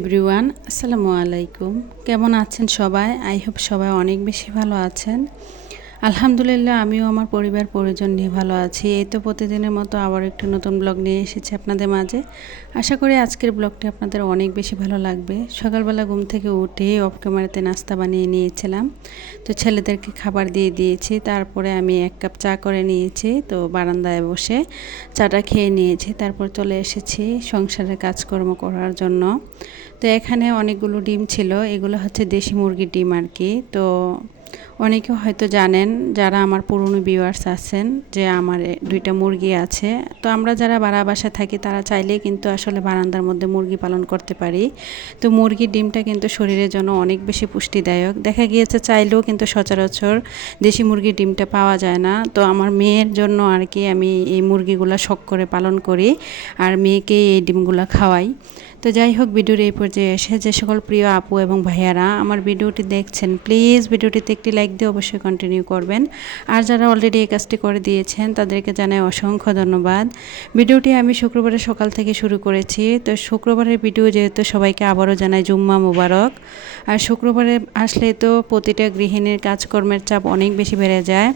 Everyone আসসালামু আলাইকুম। কেমন আছেন সবাই? আই হোপ সবাই অনেক বেশি ভালো আছেন। আলহামদুলিল্লাহ, আমিও আমার পরিবার, পরিজন নিয়ে ভালো আছি। এই তো প্রতিদিনের মতো আবার একটি নতুন ব্লগ নিয়ে এসেছি আপনাদের মাঝে। আশা করি আজকের ব্লগটি আপনাদের অনেক বেশি ভালো লাগবে। সকালবেলা ঘুম থেকে উঠে অফ ক্যামেরাতে নাস্তা বানিয়ে নিয়েছিলাম। তো ছেলেদেরকে খাবার দিয়ে দিয়েছি। তারপরে আমি এক কাপ চা করে নিয়েছি। তো বারান্দায় বসে চাটা খেয়ে নিয়েছি। তারপর চলে এসেছি সংসারের কাজকর্ম করার জন্য। তো এখানে অনেকগুলো ডিম ছিল। এগুলো হচ্ছে দেশি মুরগির ডিম আর কি। তো অনেকে হয়তো জানেন, যারা আমার পুরনো ভিউয়ার্স আছেন, যে আমার দুইটা মুরগি আছে। তো আমরা যারা বাড়া বাসায় থাকি, তারা চাইলে কিন্তু আসলে বারান্দার মধ্যে মুরগি পালন করতে পারি। তো মুরগির ডিমটা কিন্তু শরীরের জন্য অনেক বেশি পুষ্টিদায়ক। দেখা গিয়েছে চাইলেও কিন্তু সচরাচর দেশি মুরগির ডিমটা পাওয়া যায় না। তো আমার মেয়ের জন্য আর কি আমি এই মুরগিগুলো শখ করে পালন করি, আর মেয়েকে এই ডিমগুলো খাওয়াই। তো যাই হোক ভিডিওর এই পর্যায়ে এসে যে সকল প্রিয় আপু এবং ভাইয়ারা আমার ভিডিওটি দেখছেন প্লিজ ভিডিওটিতে একটি লাইক দিয়ে অবশ্যই কন্টিনিউ করবেন। আর যারা অলরেডি এই কাজটি করে দিয়েছেন, তাদেরকে জানাই অসংখ্য ধন্যবাদ। ভিডিওটি আমি শুক্রবারের সকাল থেকে শুরু করেছি, তো শুক্রবারের ভিডিও যেহেতু সবাইকে আবারও জানাই জুম্মা মুবারক। আর শুক্রবারে আসলে তো প্রতিটা গৃহিণীর কাজকর্মের চাপ অনেক বেশি বেড়ে যায়।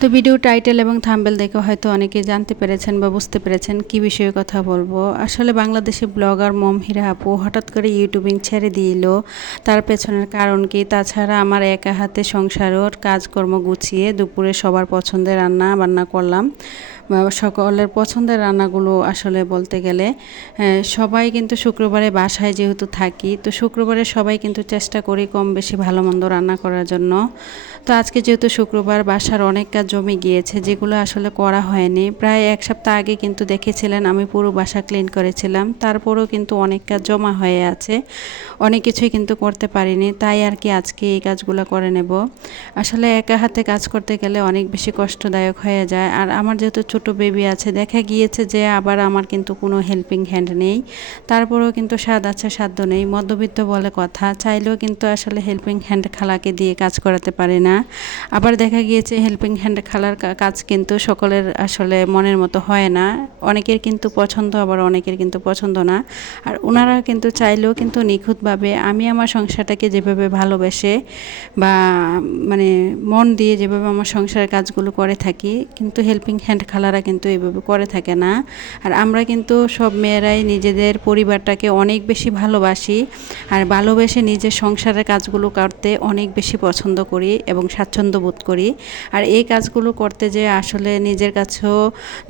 তো ভিডিও টাইটেল এবং থাম্বেল দেখে হয়তো অনেকে জানতে পেরেছেন বা বুঝতে পেরেছেন কি বিষয়ে কথা বলব। আসলে বাংলাদেশি ব্লগার মম হিরা আপু হঠাৎ করে ইউটিউবিং ছেড়ে দিল। তার পেছনের কারণ কি? তাছাড়া আমার একা হাতে সংসারের কাজকর্ম গুছিয়ে দুপুরে সবার পছন্দের রান্না বান্না করলাম। সকলের পছন্দের রান্নাগুলো আসলে বলতে গেলে সবাই কিন্তু শুক্রবারে বাসায় যেহেতু থাকি, তো শুক্রবারে সবাই কিন্তু চেষ্টা করি কম বেশি ভালো মন্দ রান্না করার জন্য। তো আজকে যেহেতু শুক্রবার বাসার অনেক কাজ জমে গিয়েছে, যেগুলো আসলে করা হয়নি, প্রায় এক সপ্তাহ আগে কিন্তু দেখেছিলেন আমি পুরো বাসা ক্লিন করেছিলাম, তারপরেও কিন্তু অনেক কাজ জমা হয়ে আছে, অনেক কিছুই কিন্তু করতে পারিনি, তাই আর কি আজকে এই কাজগুলো করে নেব। আসলে একা হাতে কাজ করতে গেলে অনেক বেশি কষ্টদায়ক হয়ে যায়, আর আমার যেহেতু ছোট বেবি আছে, দেখা গিয়েছে যে আবার আমার কিন্তু কোনো হেল্পিং হ্যান্ড নেই। তারপরেও কিন্তু স্বাদ আছে সাধ্য নেই। মধ্যবিত্ত বলে কথা, চাইলেও কিন্তু আসলে হেল্পিং হ্যান্ড খালাকে দিয়ে কাজ করাতে পারে না। আবার দেখা গিয়েছে হেল্পিং হ্যান্ড খালার কাজ কিন্তু সকলের আসলে মনের মতো হয় না। অনেকের কিন্তু পছন্দ, আবার অনেকের কিন্তু পছন্দ না। আর ওনারা কিন্তু চাইলেও কিন্তু নিখুঁতভাবে আমি আমার সংসারটাকে যেভাবে ভালোবেসে বা মানে মন দিয়ে যেভাবে আমার সংসারের কাজগুলো করে থাকি, কিন্তু হেল্পিং হ্যান্ড খালারা কিন্তু এভাবে করে থাকে না। আর আমরা কিন্তু সব মেয়েরাই নিজেদের পরিবারটাকে অনেক বেশি ভালোবাসি আর ভালোবেসে নিজের সংসারের কাজগুলো করতে অনেক বেশি পছন্দ করি এবং স্বাচ্ছন্দ্য বোধ করি। আর এই কাজগুলো করতে যে আসলে নিজের কাছেও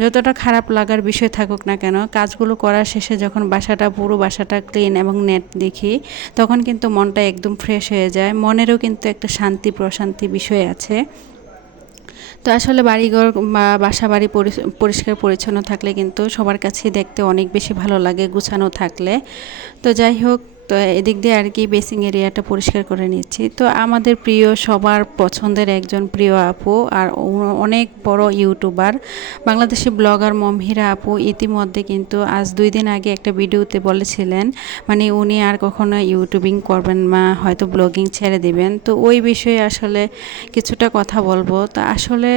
যতটা খারাপ লাগার বিষয় থাকুক না কেন, কাজগুলো করার শেষে যখন বাসাটা, পুরো বাসাটা ক্লিন এবং নেট দেখি, তখন কিন্তু মনটা একদম ফ্রেশ হয়ে যায়। মনেরও কিন্তু একটা শান্তি, প্রশান্তি বিষয় আছে। তো আসলে বাড়িঘর বা বাসা বাড়ি পরিষ্কার পরিচ্ছন্ন থাকলে কিন্তু সবার কাছে দেখতে অনেক বেশি ভালো লাগে, গুছানো থাকলে। তো যাই হোক তো এদিক দিয়ে আর কি বেসিং এরিয়াটা পরিষ্কার করে নিচ্ছি। তো আমাদের প্রিয়, সবার পছন্দের একজন প্রিয় আপু আর অনেক বড় ইউটিউবার। বাংলাদেশি ব্লগার মমহিরা আপু ইতিমধ্যে কিন্তু আজ দুই দিন আগে একটা ভিডিওতে বলেছিলেন মানে উনি আর কখনো ইউটিউবিং করবেন বা হয়তো ব্লগিং ছেড়ে দেবেন। তো ওই বিষয়ে আসলে কিছুটা কথা বলব। তো আসলে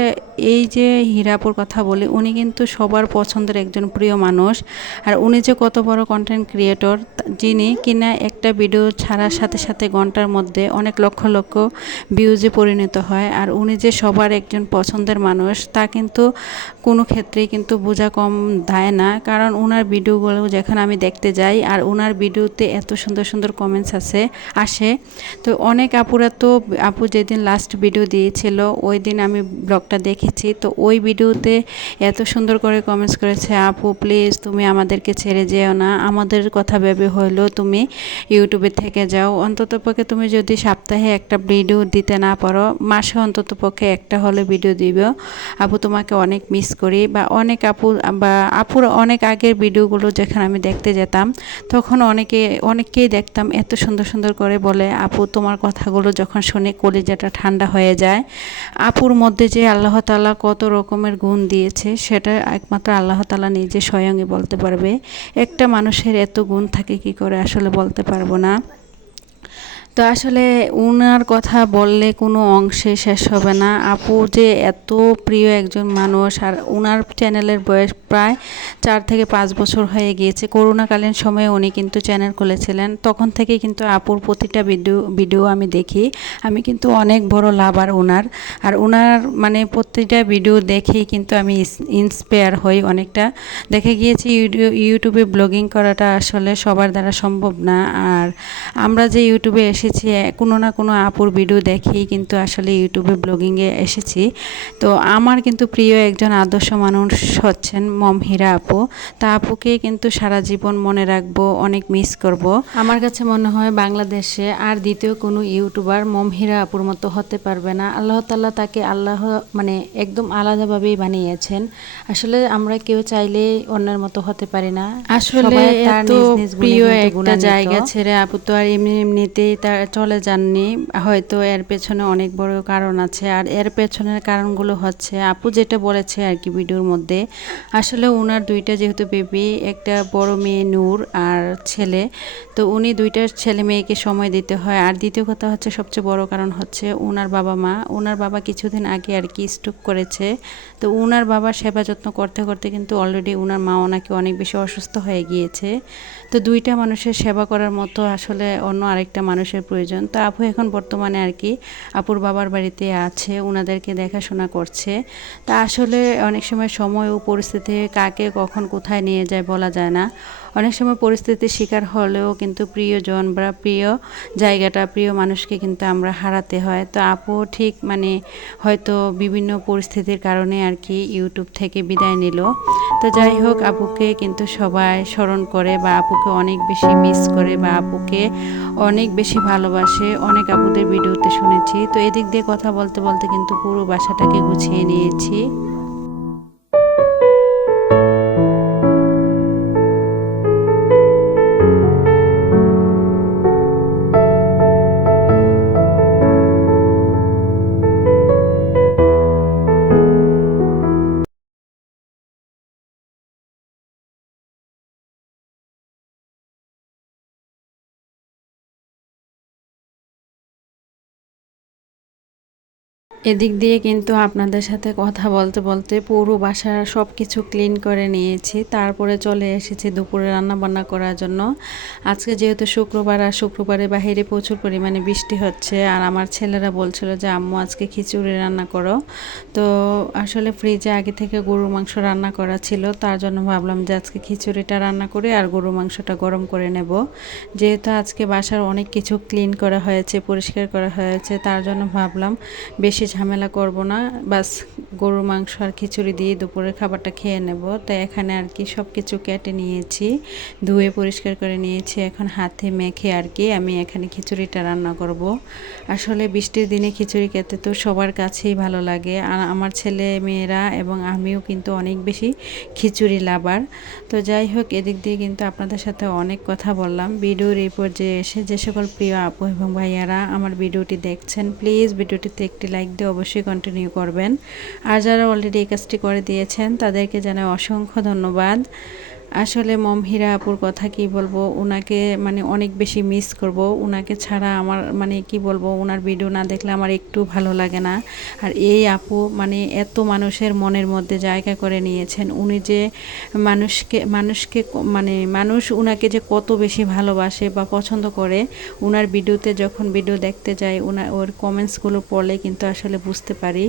এই যে হীরাপুর কথা বলি, উনি কিন্তু সবার পছন্দের একজন প্রিয় মানুষ। আর উনি যে কত বড় কন্টেন্ট ক্রিয়েটর যিনি কিনা একটা ভিডিও ছাড়ার সাথে সাথে ঘণ্টার মধ্যে অনেক লক্ষ লক্ষ ভিউজে পরিণত হয়। আর উনি যে সবার একজন পছন্দের মানুষ, তা কিন্তু কোনো ক্ষেত্রেই কিন্তু বোঝা কম দেয় না। কারণ ওনার ভিডিওগুলো যখন আমি দেখতে যাই, আর ওনার ভিডিওতে এত সুন্দর সুন্দর কমেন্টস আছে, আসে, তো অনেক আপুরা তো আপু যেদিন লাস্ট ভিডিও দিয়েছিল, ওই দিন আমি ব্লগটা দেখেছি। তো ওই ভিডিওতে এত সুন্দর করে কমেন্টস করেছে, আপু প্লিজ তুমি আমাদেরকে ছেড়ে যেও না। আমাদের কথা ভেবে হইলেও তুমি ইউটিউবে থেকে যাও। অন্তত পক্ষে তুমি যদি সপ্তাহে একটা ভিডিও দিতে না পারো, মাসে অন্তত পক্ষে একটা হলে ভিডিও দিব। আপু তোমাকে অনেক মিস করি বা অনেক আপু, বা আপুর অনেক আগের ভিডিওগুলো যেখানে আমি দেখতে যেতাম, তখন অনেকে, অনেককেই দেখতাম এত সুন্দর সুন্দর করে বলে, আপু, তোমার কথাগুলো যখন শুনে কলিজাটা ঠান্ডা হয়ে যায়। আপুর মধ্যে যে আল্লাহ তালা কত রকমের গুণ দিয়েছে, সেটা একমাত্র আল্লাহ তালা নিজে স্বয়ংই বলতে পারবে। একটা মানুষের এত গুণ থাকে কি করে আসলে বলতে পারব না তো আসলে উনার কথা বললে কোনো অংশে শেষ হবে না। আপু যে এত প্রিয় একজন মানুষ, আর উনার চ্যানেলের বয়স প্রায় চার থেকে পাঁচ বছর হয়ে গিয়েছে। করোনাকালীন সময়ে উনি কিন্তু চ্যানেল খুলেছিলেন। তখন থেকে কিন্তু আপুর প্রতিটা ভিডিও ভিডিও আমি দেখি। আমি কিন্তু অনেক বড় লাভার ওনার আর ওনার মানে প্রতিটা ভিডিও দেখেই কিন্তু আমি ইন্সপায়ার হই অনেকটা। দেখে গিয়েছি ইউটিউবে ব্লগিং করাটা আসলে সবার দ্বারা সম্ভব না। আর আমরা যে ইউটিউবে এসেছি কোনো না কোনো আপুর ভিডিও দেখেই কিন্তু আসলে ইউটিউবে ব্লগিংয়ে এসেছি। তো আমার কিন্তু প্রিয় একজন আদর্শ মানুষ হচ্ছেন মমহিরা আপু। তা আপুকে কিন্তু সারা জীবন মনে রাখব অনেক মিস করব। আমার কাছে মনে হয় বাংলাদেশে আর দ্বিতীয় কোনো ইউটিউবার মমহিরা আপুর মতো হতে পারবে না। আল্লাহ তাল্লাহ তাকে আল্লাহ মানে একদম আলাদাভাবেই বানিয়েছেন। আসলে আমরা কেউ চাইলে অন্যের মতো হতে পারি না। আসলে প্রিয় একটা জায়গা ছেড়ে আপু তো আর এমনি এমনিতেই তার চলে যাননি। হয়তো এর পেছনে অনেক বড় কারণ আছে। আর এর পেছনের কারণগুলো হচ্ছে, আপু যেটা বলেছে আর কি ভিডিওর মধ্যে, আসলে ওনার দুইটা যেহেতু বেবি একটা বড় মেয়ে নূর আর ছেলে, তো উনি দুইটা ছেলে মেয়েকে সময় দিতে হয়। আর দ্বিতীয় কথা হচ্ছে, সবচেয়ে বড় কারণ হচ্ছে ওনার বাবা মা। ওনার বাবা কিছুদিন আগে আর কি স্ট্রোক করেছে। তো ওনার বাবা সেবা যত্ন করতে করতে কিন্তু অলরেডি ওনার মা ওনাকে অনেক বেশি অসুস্থ হয়ে গিয়েছে। তো দুইটা মানুষের সেবা করার মতো আসলে অন্য আরেকটা মানুষের প্রয়োজন। তো আপু এখন বর্তমানে আর কি আপুর বাবার বাড়িতে আছে ওনাদেরকে দেখাশোনা করছে। তা আসলে অনেক সময় সময় ও পরিস্থিতি কাকে কখন কোথায় নিয়ে যায় বলা যায় না। অনেক সময় পরিস্থিতির শিকার হলেও কিন্তু প্রিয়জন বা প্রিয় জায়গাটা, প্রিয় মানুষকে কিন্তু আমরা হারাতে হয়। তো আপু ঠিক মানে হয়তো বিভিন্ন পরিস্থিতির কারণে আর কি ইউটিউব থেকে বিদায় নিল। তো যাই হোক, আপুকে কিন্তু সবাই স্মরণ করে বা আপুকে অনেক বেশি মিস করে বা আপুকে অনেক বেশি ভালোবাসে। অনেক আপুদের ভিডিওতে শুনেছি। তো এদিক দিয়ে কথা বলতে বলতে কিন্তু পুরো বাসাটাকে গুছিয়ে নিয়েছি। এদিক দিয়ে কিন্তু আপনাদের সাথে কথা বলতে বলতে পুরো বাসার সব কিছু ক্লিন করে নিয়েছি। তারপরে চলে এসেছি দুপুরে রান্না বান্না করার জন্য। আজকে যেহেতু শুক্রবার, আর শুক্রবারে বাহিরে প্রচুর পরিমাণে বৃষ্টি হচ্ছে, আর আমার ছেলেরা বলছিল যে, আম্মু, আজকে খিচুড়ি রান্না করো। তো আসলে ফ্রিজে আগে থেকে গরুর মাংস রান্না করা ছিল, তার জন্য ভাবলাম যে, আজকে খিচুড়িটা রান্না করে আর গরুর মাংসটা গরম করে নেব। যেহেতু আজকে বাসার অনেক কিছু ক্লিন করা হয়েছে, পরিষ্কার করা হয়েছে, তার জন্য ভাবলাম বেশি ঝামেলা করব না। বাস গরুর মাংস আর খিচুড়ি দিয়ে দুপুরের খাবারটা খেয়ে নেব। তাই এখানে আর কি সব কিছু কেটে নিয়েছি, ধুয়ে পরিষ্কার করে নিয়েছি। এখন হাতে মেখে আর কি আমি এখানে খিচুড়িটা রান্না করব। আসলে বৃষ্টির দিনে খিচুড়ি খেতে তো সবার কাছেই ভালো লাগে। আর আমার ছেলে, মেয়েরা এবং আমিও কিন্তু অনেক বেশি খিচুড়ি লাভার। তো যাই হোক, এদিক দিয়ে কিন্তু আপনাদের সাথে অনেক কথা বললাম। ভিডিওর এই পর্যায়ে এসে যে সকল প্রিয় আপু এবং ভাইয়ারা আমার ভিডিওটি দেখছেন, প্লিজ ভিডিওটিতে একটি লাইক দিয়ে অবশ্যই কন্টিনিউ করবেন। আর যারা অলরেডি এই কাজটি করে দিয়েছেন, তাদেরকে জানাই অসংখ্য ধন্যবাদ। আসলে মম হীরা আপুর কথা কি বলব? ওনাকে মানে অনেক বেশি মিস করব। ওনাকে ছাড়া আমার মানে কি বলব? ওনার ভিডিও না দেখলে আমার একটু ভালো লাগে না। আর এই আপু মানে এত মানুষের মনের মধ্যে জায়গা করে নিয়েছেন। উনি যে মানুষকে মানুষকে মানে মানুষ ওনাকে যে কত বেশি ভালোবাসে বা পছন্দ করে ওনার ভিডিওতে যখন ভিডিও দেখতে যাই ওনার ওর কমেন্টসগুলো পড়লে কিন্তু আসলে বুঝতে পারি।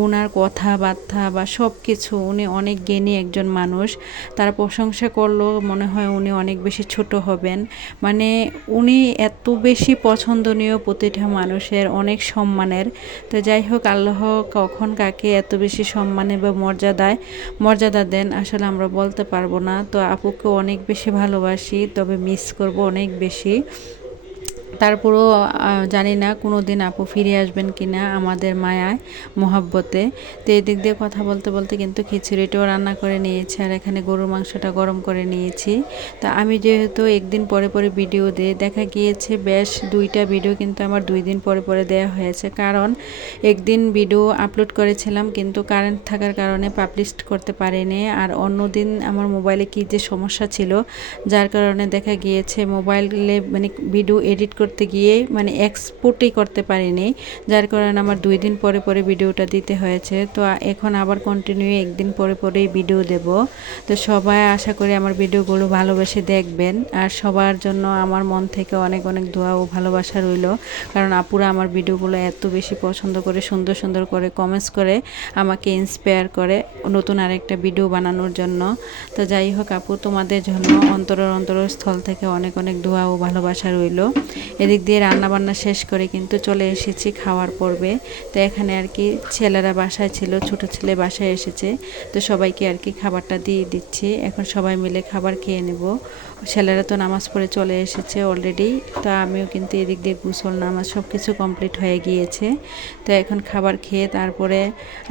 ওনার কথাবার্তা বা সব কিছু উনি অনেক জ্ঞানী একজন মানুষ। তার প্রশংসা প্রশংসা করল, মনে হয় উনি অনেক বেশি ছোট হবেন। মানে উনি এত বেশি পছন্দনীয় প্রতিটা মানুষের অনেক সম্মানের। তো যাই হোক, আল্লাহ কখন কাকে এত বেশি সম্মানে বা মর্যাদায় মর্যাদা দেন আসলে আমরা বলতে পারব না। তো আপুকে অনেক বেশি ভালোবাসি, তবে মিস করব অনেক বেশি। তারপরও জানি না কোনো দিন আপু ফিরে আসবেন কি না আমাদের মায়ায়, মোহাব্বতে। তো এদিক দিয়ে কথা বলতে বলতে কিন্তু খিচুড়িটাও রান্না করে নিয়েছি আর এখানে গরুর মাংসটা গরম করে নিয়েছি। তা আমি যেহেতু একদিন পরে পরে ভিডিও দিই, দেখা গিয়েছে বেশ দুইটা ভিডিও কিন্তু আমার দুই দিন পরে পরে দেওয়া হয়েছে। কারণ একদিন ভিডিও আপলোড করেছিলাম কিন্তু কারেন্ট থাকার কারণে পাবলিশ করতে পারিনি আর অন্য দিন আমার মোবাইলে কী যে সমস্যা ছিল, যার কারণে দেখা গিয়েছে মোবাইলে মানে ভিডিও এডিট করতে গিয়ে মানে এক্সপোর্টই করতে পারিনি। যার কারণে আমার দুই দিন পরে পরে ভিডিওটা দিতে হয়েছে। তো এখন আবার কন্টিনিউ একদিন পরে পরেই ভিডিও দেব। তো সবাই আশা করি আমার ভিডিওগুলো ভালোবেসে দেখবেন। আর সবার জন্য আমার মন থেকে অনেক অনেক দোয়া ও ভালোবাসা রইল। কারণ আপুরা আমার ভিডিওগুলো এত বেশি পছন্দ করে, সুন্দর সুন্দর করে কমেন্টস করে, আমাকে ইন্সপায়ার করে নতুন আরেকটা ভিডিও বানানোর জন্য। তো যাই হোক আপু, তোমাদের জন্য অন্তরের স্থল থেকে অনেক অনেক দোয়া ও ভালোবাসা রইল। এদিক দিয়ে রান্না বান্না শেষ করে কিন্তু চলে এসেছি খাওয়ার পর্বে। তো এখানে আর কি ছেলেরা বাসায় ছিল, ছোট ছেলে বাসায় এসেছে। তো সবাইকে আর কি খাবারটা দিয়ে দিচ্ছি। এখন সবাই মিলে খাবার খেয়ে নেব। ছেলেরা তো নামাজ পড়ে চলে এসেছে অলরেডি তো আমিও কিন্তু এদিক দিয়ে গুসল, নামাজ সব কিছু কমপ্লিট হয়ে গিয়েছে। তো এখন খাবার খেয়ে তারপরে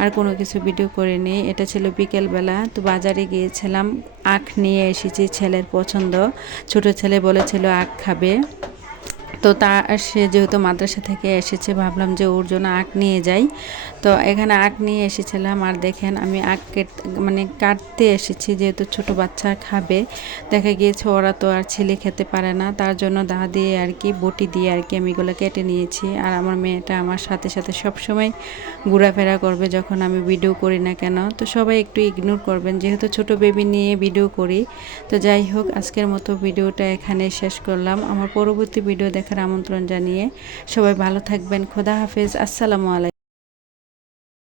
আর কোনো কিছু ভিডিও করিনি। এটা ছিল বিকেলবেলা। তো বাজারে গিয়েছিলাম। আখ নিয়ে এসেছি ছেলের পছন্দ। ছোট ছেলে বলেছিল আখ খাবে। তো তা, সে যেহেতু মাদ্রাসা থেকে এসেছে, ভাবলাম যে ওর জন্য আখ নিয়ে যাই। তো এখানে আখ নিয়ে এসেছিলাম আর দেখেন আমি আখ কেট মানে কাটতে এসেছি, যেহেতু ছোট বাচ্চা খাবে। দেখা গিয়েছে ওরা তো আর ছেলে খেতে পারে না, তার জন্য দা দিয়ে আর কি, বটি দিয়ে আর কি আমি এগুলো কেটে নিয়েছি। আর আমার মেয়েটা আমার সাথে সাথে সবসময় ঘোরাফেরা করবে যখন আমি ভিডিও করি না কেন। তো সবাই একটু ইগনোর করবেন, যেহেতু ছোট বেবি নিয়ে ভিডিও করি। তো যাই হোক, আজকের মতো ভিডিওটা এখানে শেষ করলাম। আমার পরবর্তী ভিডিও দেখার আমন্ত্রণ জানিয়ে সবাই ভালো থাকবেন। খোদা হাফেজ। আসসালামু আলাইকুম।